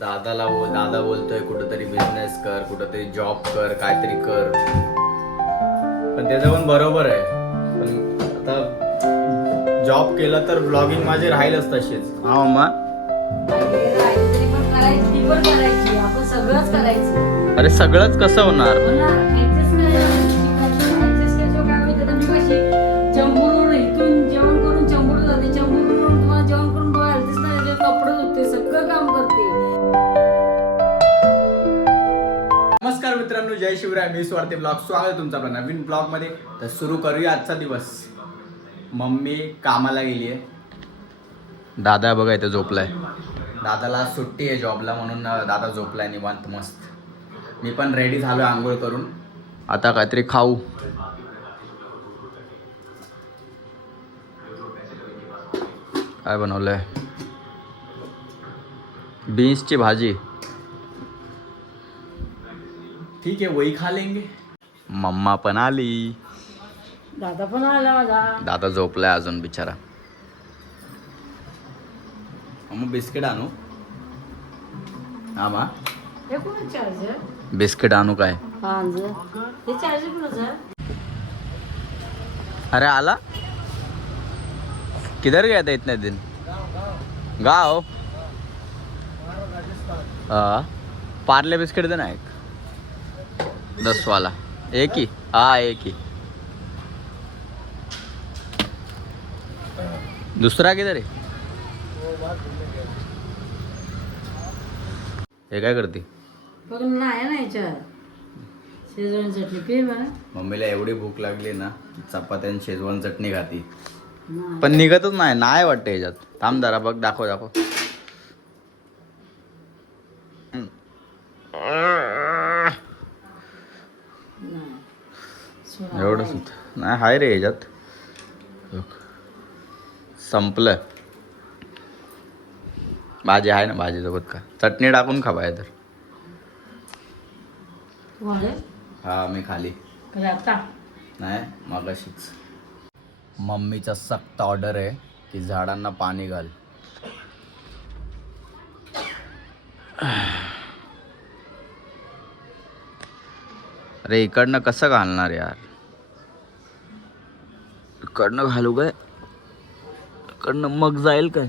दादाला बोल दादा बोलतोय कुठंतरी बिझनेस कर कुठंतरी जॉब कर काहीतरी कर. पण त्याचं पण बरोबर आहे. पण आता जॉब केला तर ब्लॉगिंग माझी राहीलच तशीच. हा पण करायची आपण सगळंच करायचं. अरे सगळंच कसं होणार. शिवराय मी स्वार्थी ब्लॉग. स्वागत आहे तुमचा आपल्या नवीन ब्लॉगमध्ये तर सुरू करूया आजचा दिवस. मम्मी कामाला गेली आहे दादा बघा इथे झोपलाय. दादाला सुट्टी आहे जॉबला म्हणून दादा झोपलाय निवांत मस्त. मी पण रेडी झालो आंघोळ करून. आता काहीतरी खाऊ. काय बनवलंय? बीन्सची भाजी. ठीक आहे वही खा लेंगे। मम्मा पण आली दादा पण आला माझा दादा झोपलाय अजून बिचारा. मग बिस्किट आणू. हा मा हे कोण चार्जर बिस्किट आणू काय? हा हे चार्जर कोणाचं अरे आला? किधर गया था इतने दिन? गाँव? हाँ. पार्ले बिस्किट देना एक. दस वाला एक ही? हाँ एक ही. दुसरा किधर आहे? हे काय करते? बघ नाही ना याच्यात शेजवान चटणी पे मला मम्मीला एवढी भूक लागली ना की चपात्या आणि शेजवान चटणी खाती. नाही. पण निघतच नाही नाही वाटतं याच्यात थांब जरा बघ दाखव दाखव नाही. सोडा एवढंच. नाही. हाय रे याच्यात. बघ. संपलं. भाजी आहे ना भाजीसोबत का चटणी टाकून खा बाय तर? हा मी खाली. नाही मगाशीच. मम्मीचा सक्त ऑर्डर आहे की झाडांना पाणी घाल. अरे इकडनं कसं घालणार यार? कडनं घालू काय? कडनं मग जाईल काय?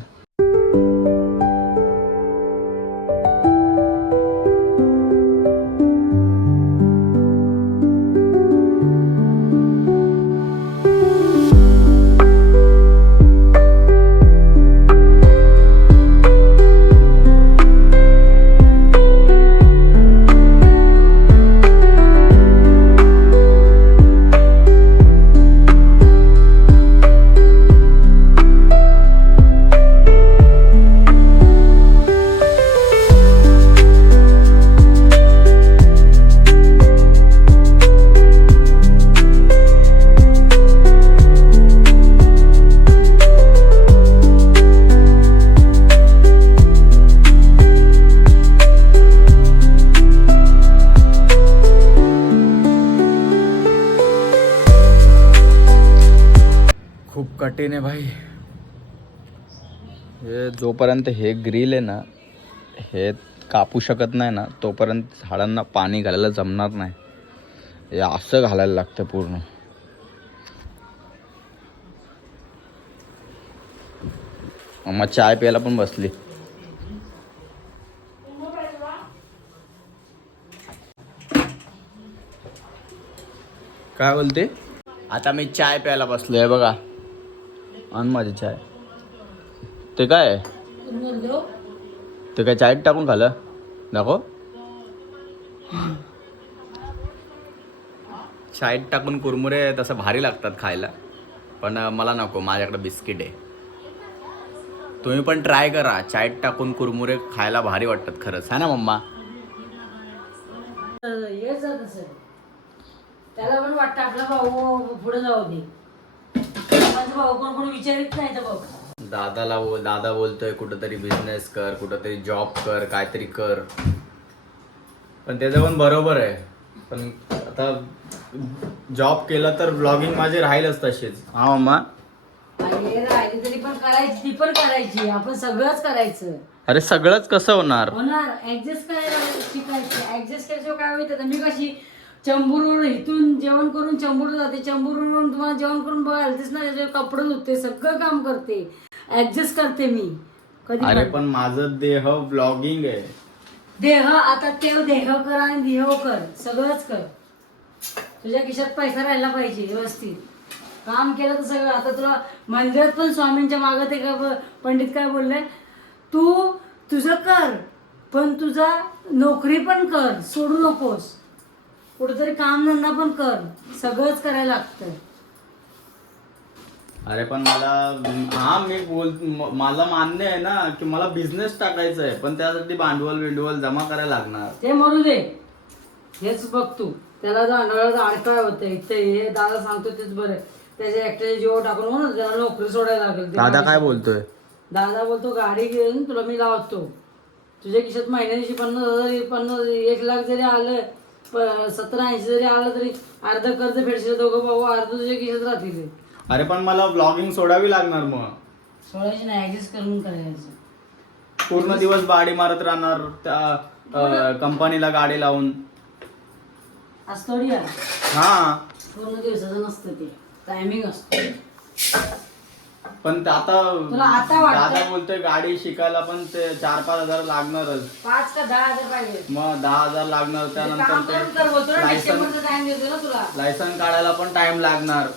आहे भाई. हे जोपर्यंत हे ग्रिल आहे ना हे कापू शकत नाही ना तोपर्यंत झाडांना पाणी घालायला जमणार नाही. हे असं घालायला लागतं पूर्ण. मग चाय प्यायला पण बसली. काय बोलते? आता मी चाय प्यायला बसलोय बघा. आण माझी चाय. ते काय आहे? ते काय चायत टाकून खाल्लं? दाखव. चायत टाकून कुरमुरे तसं भारी लागतात खायला. पण मला नको माझ्याकडे बिस्किट आहे. तुम्ही पण ट्राय करा चायत टाकून कुरमुरे खायला भारी वाटतात खरंच. है ना मम्मा? आहे. त्याला पण वाटतं आपला भाऊ पुढे जाऊ दे. माझा भाऊ कोण कोण विचारित नाही तर बघ. दादाला बोल दादा बोलतोय कुठंतरी बिझनेस कर कुठंतरी जॉब कर काहीतरी कर. पण त्याचं पण बरोबर आहे. पण आता जॉब केला तर ब्लॉगिंग माझी राहीलच तशीच. हा मम्मा. राहिली तरी पण करायची ती पण करायची. आपण सगळंच करायचं. अरे सगळंच कसं होणार? होणार. ऍडजस्ट करायला शिकायचं. ऍडजस्ट केल्याशिवाय काय होईल? आता मी कशी चंबूरवर इथून जेवण करून चंबूर जाते. चंबूरवरून तुम्हाला जेवण करून बघायला तेच ना त्याचे कपडे धुते सगळं काम करते. ऍडजस्ट करते मी. कधी अरे पण. पण माझं देह ब्लॉगिंग आहे. देह आता ते देह कर आणि देह कर. सगळंच कर. तुझ्या खिशात पैसा राहिला पाहिजे व्यवस्थित. काम केलं तर सगळं. आता तुला मंदिरात पण स्वामींच्या मागं ते काय ब- पंडित काय बोलले? तू तुझं कर पण तुझा नोकरी पण कर. सोडू नकोस. कुठेतरी काम धंदा पण कर. सगळंच करायला लागतं अरे पण मला हा मी बोल म- मला मान्य आहे ना की मला बिझनेस टाकायचा आहे पण त्यासाठी भांडवल बिंडवल जमा करायला लागणार. ते मरू दे. हेच बघ तू. त्याला जाणवलं अडकाय होतं इथे हे दादा सांगतो तेच बरं आहे. त्याच्या एकट्याचे जीव टाकून म्हणून त्याला नोकरी सोडायला लागेल. ते दादा काय बोलतोय? दादा बोलतो गाडी घेऊन तुला मी लावतो. तुझ्या खिशात महिन्याची पन्नास हजार पन्नास एक लाख जरी आलं सतरा ऐंशी जरी आलं तरी अर्ध कर्ज फेडशील दोघं भाऊ अर्ध तुझ्या खिशात राहतील. अरे पण मला ब्लॉगिंग सोडावी लागणार मग. सोडायची नाही ऍडजस्ट करून करायचं. पूर्ण दिवस बाडी मारत राहणार त्या कंपनीला गाडी लावून. आज थोडी आहे. हा. पूर्ण दिवसाचं नसतं ते. टायमिंग असतो. पण ते आता तुला आता वाटतं? दादा बोलतोय गाडी शिकायला पण ते चार पाच हजार लागणारच. पाच का दहा हजार पाहिजे. मग दहा हजार लागणार काम त्यानंतर करून ना लायसन डिसेंबरचा टाइम देतो ना तुला. लायसन काढायला पण टाइम लागणार.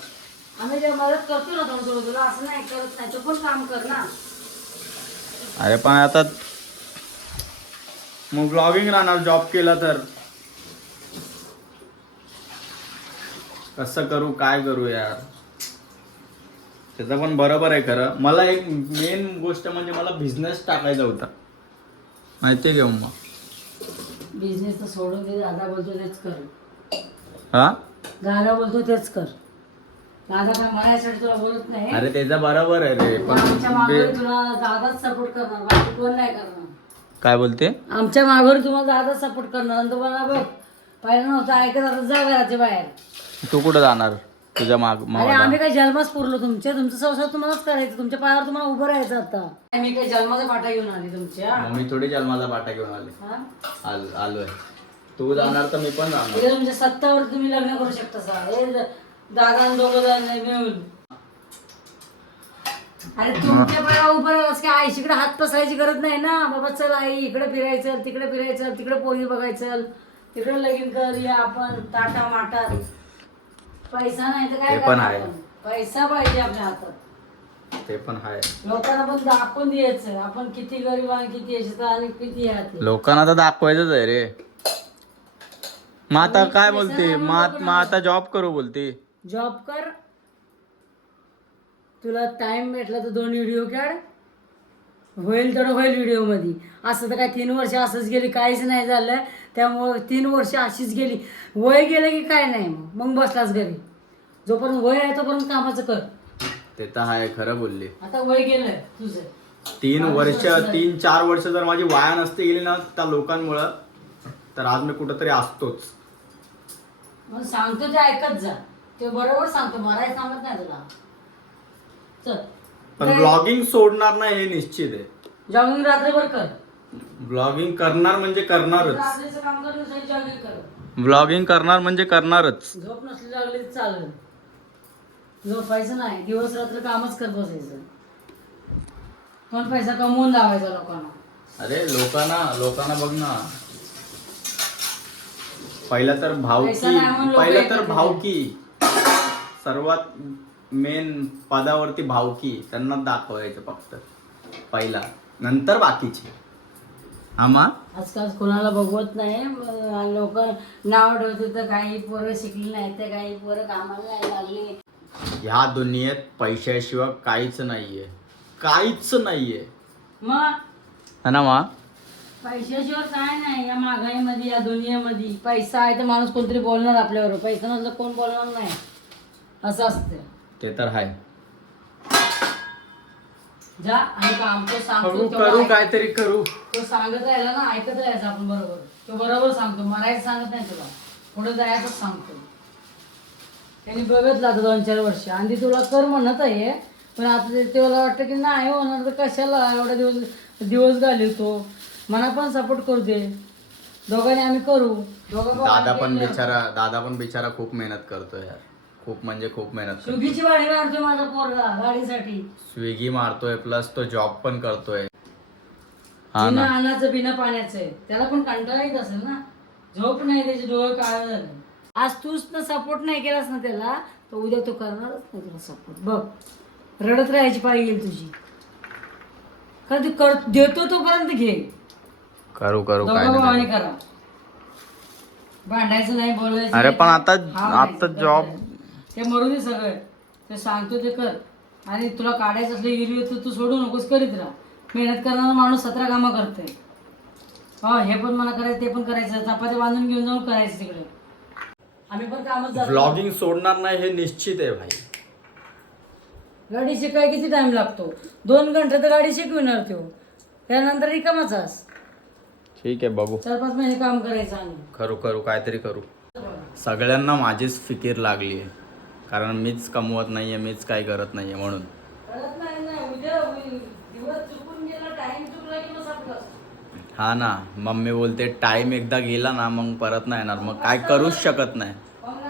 आम्ही जे मदत करतो ना थोडं थोडं तुला असं नाही करत नाही तू पण काम कर ना. अरे पण आता मग ब्लॉगिंग राहणार जॉब केला तर. कसं करू काय करू यार? त्याचं पण बरोबर आहे खरं. मला एक मेन गोष्ट म्हणजे मला बिझनेस टाकायचा होता. माहितीये घेऊ मग बिझनेस तर सोडून दे दादा बोलतो तेच कर. हा? दादा बोलतो तेच कर. दादा काय म्हणायसाठी तुला बोलत नाही. अरे त्याचा बरोबर आहे रे पण आमच्या बे- तुला दादाच सपोर्ट करणार बाकी कोण नाही करणार. काय बोलते? आमच्या मागवर तुम्हाला दादा सपोर्ट करणार. आणि तुम्हाला बघ पहिला नव्हतं ऐकत आता जा घराच्या बाहेर. तू कुठं जाणार? तुझ्या माग अरे आम्ही काय जन्मच पुरलो तुमचे? तुमचं संसार तुम्हालाच करायचं. तुमच्या पायावर तुम्हाला उभं राहायचं आता. आम्ही काय जन्माचा पाठा घेऊन आली तुमच्या? मग मी थोडी जन्माचा पाटा घेऊन आले. हा? आल आलोय. तू जाणार तर मी पण जाणार. तुमच्या सत्तावर तुम्ही लग्न करू शकता सा हे द- दादा आणि दोघं जण मिळून. अरे तुमच्या पायावर उभं राहिलास की आईशीकडे हात पसरायची गरज नाही ना. बाबा चल आई इकडे फिरायचं तिकडे फिरायचं तिकडे पोरी बघायचं तिकडे लगीन कर या आपण टाटा माटात पैसा नाही तर काय ते पण करणार आहे. आपण? पैसा पाहिजे आपल्या हातात. ते पण आहे. लोकांना पण दाखवून द्यायचं. आपण किती गरीब आणि किती याच्यात आणि किती आहे. लोकांना तर दाखवायचंच आहे रे. मग आता काय बोलते? मग मग आता जॉब करू बोलते. जॉब कर. तुला टाइम भेटला तर दोन व्हिडिओ काढ. होईल तर होईल व्हिडिओमध्ये असं तर काय तीन वर्ष असंच गेली काहीच नाही झालं. त्यामुळं तीन वर्ष अशीच गेली. वय गेलं की काय नाही मग. मग बसलास घरी. जोपर्यंत वय आहे तोपर्यंत कामाचं कर. ते तर आहे खरं बोलले. आता वय गेलंय तुझं. तीन वर्ष तीन चार वर्ष जर माझी वाया नसते गेली ना त्या लोकांमुळं तर आज मी कुठंतरी असतोच. मग सांगतो ते ऐकत जा. ते बरोबर सांगतो. मराठी सांगत नाही तुला. चल. पण ब्लॉगिंग सोडणार नाही हे निश्चित आहे. जॉगिंग रात्रभर कर. ब्लॉगिंग करणार म्हणजे करणारच. रात्रीचं काम कर दुसरी जॉगिंग कर. ब्लॉगिंग करणार म्हणजे करणारच. झोप नसली लागली तर चालेल. झोपायचं नाही. दिवस रात्र कामच करत बसायचं. पण पैसा कमवून लावायचा लोकांना? अरे लोकांना लोकांना बघ ना. पहिला तर पैसा भावकी नाही म्हणून लोकं पहिला तर एकत्र भावकी. सर्वात मेन पदावरती भावकी त्यांना दाखवायचं फक्त. पहिला. नंतर बाकीचे. आम्हा आजकाल कोणाला बघवत नाही. लोक नाव ठेवते तर काही पोरं शिकली नाही तर काही पोरं कामाला नाही लागली. ह्या दुनियेत पैशाशिवाय काहीच नाहीये. काहीच नाहीये. मग है ना मा? पैशाशिवाय काय नाही या महागाईमध्ये या दुनियेमध्ये. पैसा आहे तर माणूस कोणतरी बोलणार आपल्यावर पैसा नसलं कोण बोलणार नाही. असं असतं. ते तर आहे जा आणि काम तो सांगतो करू तेवढं करू ऐक. काहीतरी करू. तो सांगत राहिला ना ऐकत राहायचं आपण बरोबर. तो बरोबर सांगतो मरायचं सांगत नाही तुला. पुढे जायचंच सांगतो. त्यांनी बघितलं आता दोन चार वर्ष. आणि तुला कर म्हणत आहे पण आता ते ते मला वाटतं की नाही होणार तर कशाला एवढा दिवस दिवस घालवतो? मला पण सपोर्ट करू दे. दोघांनी आम्ही करू. दोघं दादा पण. बिचारा दादा पण बिचारा खूप मेहनत करतोय यार. खूप म्हणजे खूप मेहनत करतो सुगीची वाडी मारतोय माझा पोरगा गाडीसाठी. स्विगी मारतोय प्लस तो जॉब पण करतोय. हा बिना ना. अन्नाचं बिना पाण्याचं आहे. त्याला पण कंटाळा येत असेल ना? झोप नाही त्याचे डोळे काळ झाले. आज तूच तर सपोर्ट नाही केलास ना त्याला तर उद्या तो करणारच नाही तुला सपोर्ट बघ रडत राहायची पाळी येईल तुझी. कधी कर देतो तोपर्यंत घे. करू करू काय दोघं भावाने नाही. करा. भांडायचं नाही बोलायचं अरे नाही. पण आता हा आता म्हणायचं, जॉब. ते मरू दे सगळं. ते सांगतो ते कर. आणि तुला काढायचं असलं गिरी तर तू सोडू नकोस करीत राहा. मेहनत करणारा माणूस सतरा कामं करतोय. हो हे पण मला करायचं ते पण करायचं. चपाती बांधून घेऊन जाऊन करायचं तिकडे. आम्ही पण कामच जातो. व्लॉगिंग सोडणार नाही हे निश्चित आहे भाई. गाडी शिकाय किती टाइम लागतो? दोन घंटे तर गाडी शिकविणार तो त्यानंतर रिकामाच ठीक आहे बघू. चार पाच महिने काम करायचं आणि. करू करू काहीतरी करू. सगळ्यांना माझीच फिकीर लागली आहे. कारण मीच कमवत नाहीये मीच काही करत म्हणून. नाही ना उद्या होईल. दिवस चुकून गेला टाइम चुकला की मग संपलं. हा ना मम्मी बोलते टाइम एकदा गेला ना मग परत नाही येणार. मग काय करूच शकत नाही. होता,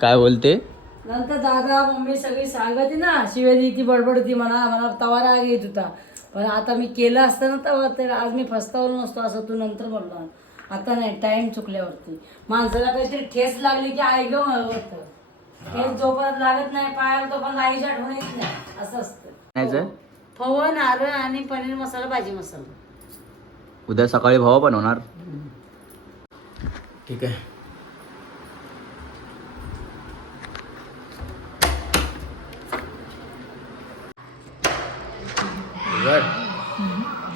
काय बोलते? नंतर दादा मम्मी सगळी सांगते ना शिवेदी ती बडबडती म्हणा मला तवा राग येत होता. पण आता मी केलं असतं ना तेव्हा तर आज मी फसतावलो नसतो असं तू नंतर बोलला आता नाही टाइम चुकल्यावरती. माणसाला काहीतरी ठेस लागली की आई गं वाटतं ठेस जोपर्यंत लागत नाही पायाला तोपर्यंत आईची आठवण येत नाही. असं असतं. फव नारळ आणि पनीर मसाला भाजी मसाला. उद्या सकाळी भावा बनवणार. ठीक आहे.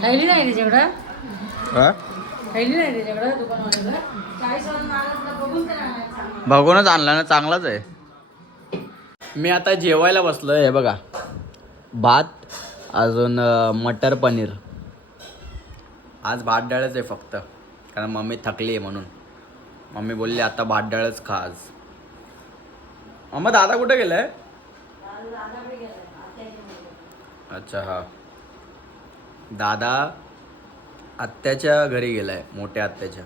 राहिली नाही त्याच्याकडं नाही त्याच्याकडं चांगलं. बघूनच आणला ना चांगलाच आहे. मी आता जेवायला बसलोय हे बघा. भात अजून मटर पनीर. आज भात डाळच आहे फक्त कारण मम्मी थकली आहे म्हणून. मम्मी बोलली आता भात डाळच खा आज. मम्मा दादा कुठे गेलाय. अच्छा हा. दादा आत्याच्या घरी गेलाय मोठ्या आत्याच्या.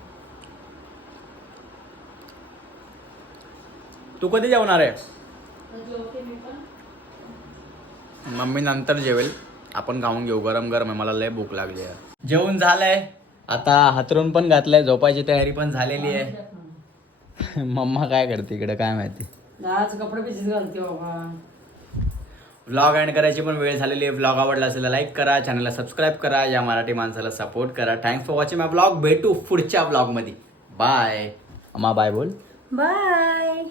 तू कधी जेवणार आहे मम्मी नंतर जेवेल. आपण खाऊन घेऊ गरम गरम आहे मला लय भूक लागली आहे. जेवण झालंय. आता हातरून पण घातलंय झोपायची तयारी पण झालेली आहे. मम्मा काय करते इकडे काय माहिती? दहाच कपडे घालते बाबा. व्लॉग अँड करायची पण वेळ झालेली आहे. व्लॉग आवडला असेल लाईक करा चॅनलला सबस्क्राईब करा या मराठी माणसाला सपोर्ट करा. Thanks for watching my blog भेटू पुढच्या ब्लॉगमध्ये बाय अमा बाय बोल. बाय